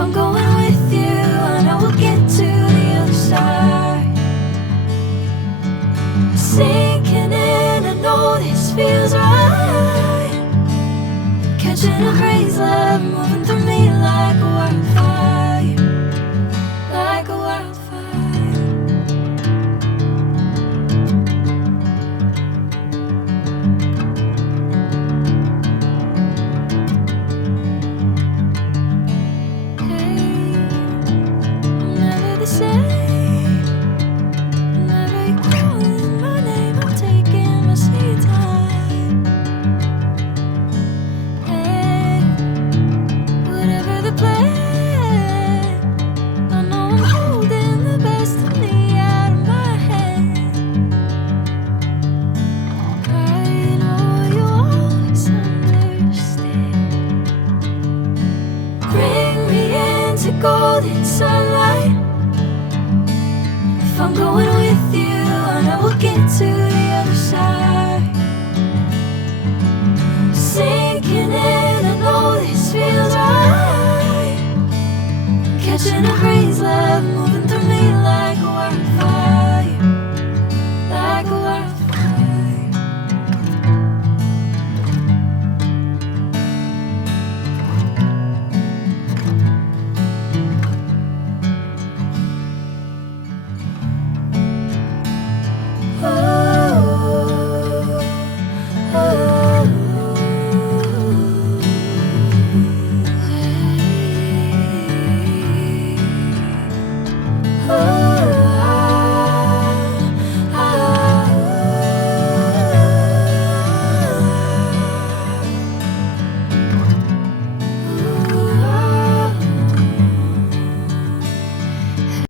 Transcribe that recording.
I'm going with you, I know we'll get to the other side. Sinking in, I know this feels right. Catching a crazy love, moving through me like a wildfire, like a wildfire. Golden sunlight. If I'm going with you, I know we'll get to the other side. Sinking in, I know this feels right.